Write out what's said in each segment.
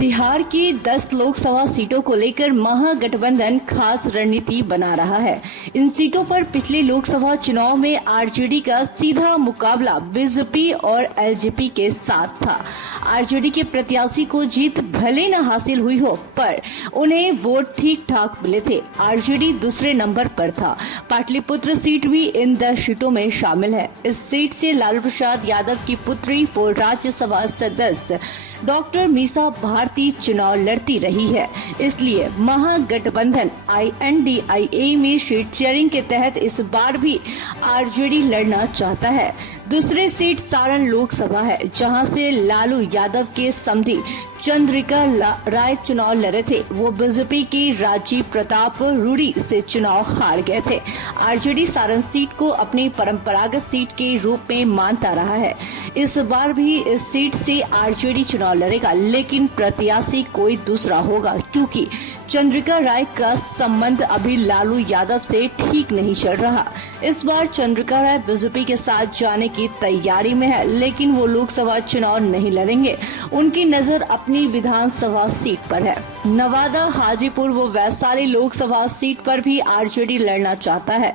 बिहार की 10 लोकसभा सीटों को लेकर महागठबंधन खास रणनीति बना रहा है। इन सीटों पर पिछले लोकसभा चुनाव में आरजेडी का सीधा मुकाबला बीजेपी और एलजेपी के साथ था। आरजेडी के प्रत्याशी को जीत भले न हासिल हुई हो, पर उन्हें वोट ठीक ठाक मिले थे। आरजेडी दूसरे नंबर पर था। पाटलिपुत्र सीट भी इन 10 सीटों में शामिल है। इस सीट से लालू प्रसाद यादव की पुत्री पूर्व राज्यसभा सदस्य डॉक्टर मीसा भारती चुनाव लड़ती रही है। इसलिए महागठबंधन INDIA में सीट शेयरिंग के तहत इस बार भी आरजेडी लड़ना चाहता है। दूसरी सीट सारण लोकसभा है, जहां से लालू यादव के समधी चंद्रिका राय चुनाव लड़े थे। वो बीजेपी की राजीव प्रताप रूडी से चुनाव हार गए थे। आरजेडी सारण सीट को अपनी परंपरागत सीट के रूप में मानता रहा है। इस बार भी इस सीट से आरजेडी चुनाव लड़ेगा, लेकिन प्रत्याशी कोई दूसरा होगा, क्योंकि चंद्रिका राय का संबंध अभी लालू यादव से ठीक नहीं चल रहा। इस बार चंद्रिका राय बीजेपी के साथ जाने की तैयारी में है, लेकिन वो लोकसभा चुनाव नहीं लड़ेंगे। उनकी नजर अपनी विधानसभा सीट पर है। नवादा, हाजीपुर व वैशाली लोकसभा सीट पर भी आरजेडी लड़ना चाहता है,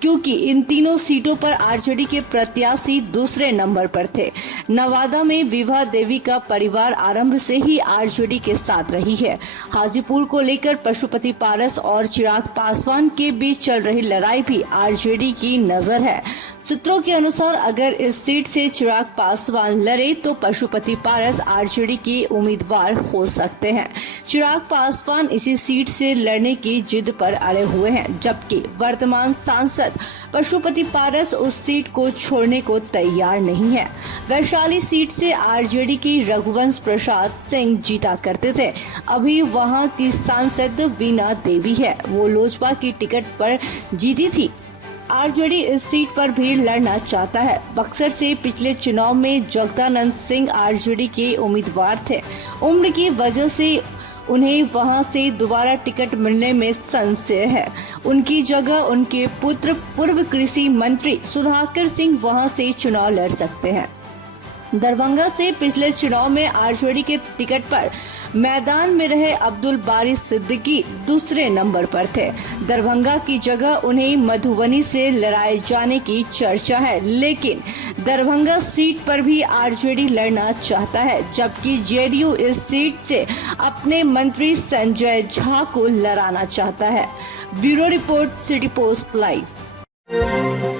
क्योंकि इन तीनों सीटों पर आरजेडी के प्रत्याशी दूसरे नंबर पर थे। नवादा में विभा देवी का परिवार आरंभ से ही आरजेडी के साथ रही है। हाजीपुर को लेकर पशुपति पारस और चिराग पासवान के बीच चल रही लड़ाई भी आरजेडी की नजर है। सूत्रों के अनुसार अगर इस सीट से चिराग पासवान लड़े तो पशुपति पारस आरजेडी के उम्मीदवार हो सकते हैं। चिराग पासवान इसी सीट से लड़ने की जिद पर अड़े हुए हैं, जबकि वर्तमान सांसद पशुपति पारस उस सीट को छोड़ने को तैयार नहीं है। वैशाली सीट से आरजेडी की रघुवंश प्रसाद सिंह जीता करते थे। अभी वहां की सांसद वीणा देवी है, वो लोजपा की टिकट पर जीती थी। आरजेडी इस सीट पर भी लड़ना चाहता है। बक्सर से पिछले चुनाव में जगदानंद सिंह आरजेडी के उम्मीदवार थे। उम्र की वजह से उन्हें वहां से दोबारा टिकट मिलने में संशय है। उनकी जगह उनके पुत्र पूर्व कृषि मंत्री सुधाकर सिंह वहां से चुनाव लड़ सकते हैं। दरभंगा से पिछले चुनाव में आरजेडी के टिकट पर मैदान में रहे अब्दुल बारी सिद्दीकी दूसरे नंबर पर थे। दरभंगा की जगह उन्हें मधुबनी से लड़ाए जाने की चर्चा है, लेकिन दरभंगा सीट पर भी आरजेडी लड़ना चाहता है, जबकि जेडीयू इस सीट से अपने मंत्री संजय झा को लड़ाना चाहता है। Bureau report, city post live.